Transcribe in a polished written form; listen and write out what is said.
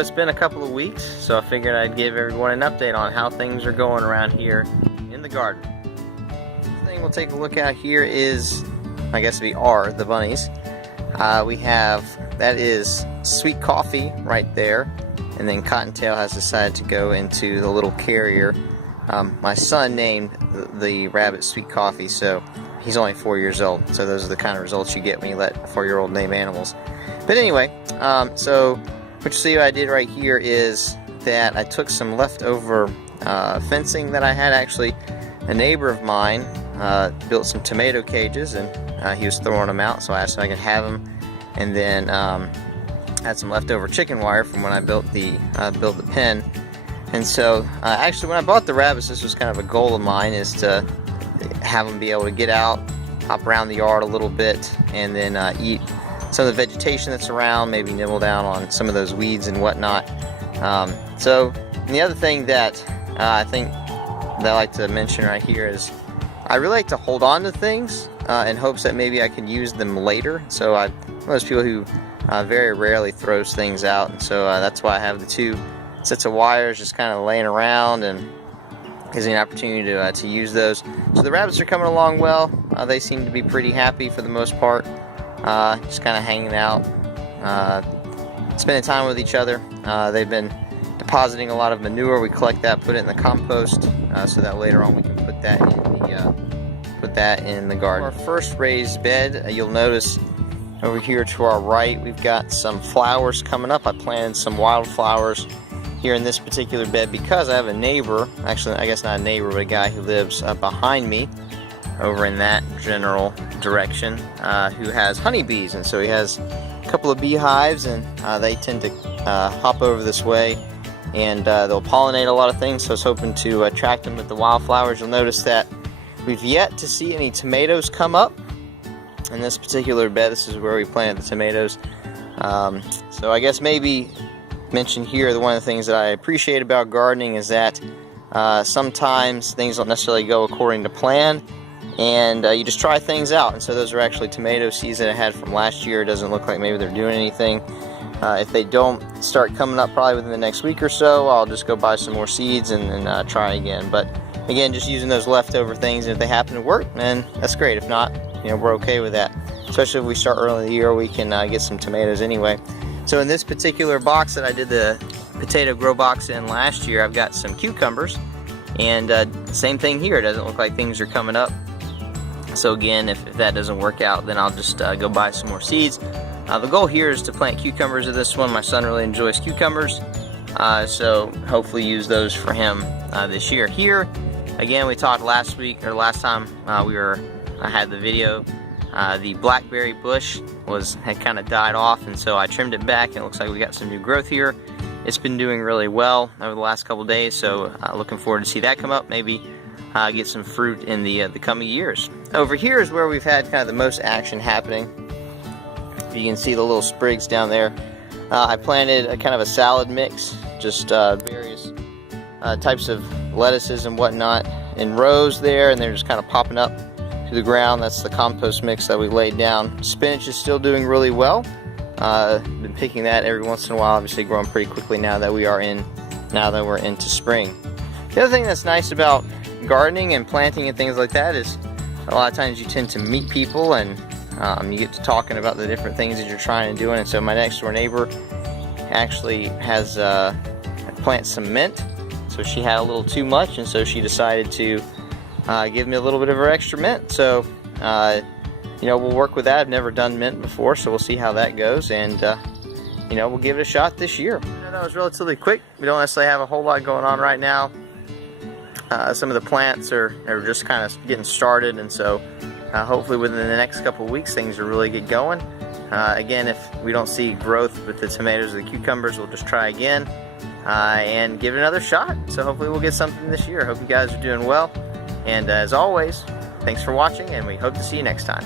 it's been a couple of weeks, so I figured I'd give everyone an update on how things are going around here in the garden. The thing we'll take a look at here is, I guess we are the bunnies. We have, that is Sweet Coffee right there, and then Cottontail has decided to go into the little carrier. My son named the rabbit Sweet Coffee, so he's only 4 years old, so those are the kind of results you get when you let a 4-year-old name animals. But anyway, so what you see what I did right here is that I took some leftover fencing that I had. Actually, a neighbor of mine built some tomato cages, and he was throwing them out, so I asked if I could have them. And then had some leftover chicken wire from when I built the pen. And so actually, when I bought the rabbits, this was kind of a goal of mine, is to have them be able to get out, hop around the yard a little bit, and then eat some of the vegetation that's around, maybe nibble down on some of those weeds and whatnot. So the other thing that I think that I like to mention right here is I really like to hold on to things in hopes that maybe I can use them later. So I'm one of those people who very rarely throws things out, and so that's why I have the 2 sets of wires just kind of laying around, and gives me an opportunity to use those. So the rabbits are coming along well. They seem to be pretty happy for the most part, just kind of hanging out, spending time with each other. They've been depositing a lot of manure. We collect that, put it in the compost, so that later on we can put that in the garden. Our first raised bed, you'll notice over here to our right, we've got some flowers coming up. I planted some wildflowers here in this particular bed because I have a neighbor, actually I guess not a neighbor, but a guy who lives behind me over in that general direction, who has honeybees, and so he has a couple of beehives, and they tend to hop over this way, and they'll pollinate a lot of things, so I was hoping to attract them with the wildflowers. You'll notice that we've yet to see any tomatoes come up in this particular bed. This is where we planted the tomatoes. So I guess maybe mention here that one of the things that I appreciate about gardening is that sometimes things don't necessarily go according to plan, and you just try things out. And so those are actually tomato seeds that I had from last year. It doesn't look like maybe they're doing anything. If they don't start coming up probably within the next week or so, I'll just go buy some more seeds and try again. But again, just using those leftover things, and if they happen to work, then that's great. If not, we're okay with that. Especially if we start early in the year, we can get some tomatoes anyway. So in this particular box that I did the potato grow box in last year, I've got some cucumbers, and same thing here. It doesn't look like things are coming up. So again, if that doesn't work out, then I'll just go buy some more seeds. The goal here is to plant cucumbers in this one. My son really enjoys cucumbers, so hopefully use those for him this year. Here, again, we talked last week, or last time I had the video, the blackberry bush had kind of died off, and so I trimmed it back, and it looks like we got some new growth here. It's been doing really well over the last couple days, so looking forward to see that come up, maybe get some fruit in the coming years. Over here is where we've had kind of the most action happening. You can see the little sprigs down there. I planted a kind of a salad mix, just various types of lettuces and whatnot in rows there, and they're just kind of popping up to the ground. That's the compost mix that we laid down. Spinach is still doing really well. Been picking that every once in a while, obviously growing pretty quickly now that we're into spring. The other thing that's nice about gardening and planting and things like that is a lot of times you tend to meet people, and you get to talking about the different things that you're trying to do. And so my next door neighbor actually has planted some mint, so she had a little too much, and so she decided to give me a little bit of her extra mint. So we'll work with that. I've never done mint before, so we'll see how that goes, and we'll give it a shot this year. That was relatively quick. We don't necessarily have a whole lot going on right now. Some of the plants are just kind of getting started, and so hopefully within the next couple of weeks things will really get going. Again, if we don't see growth with the tomatoes or the cucumbers, we'll just try again and give it another shot. So hopefully we'll get something this year. Hope you guys are doing well, and as always, thanks for watching, and we hope to see you next time.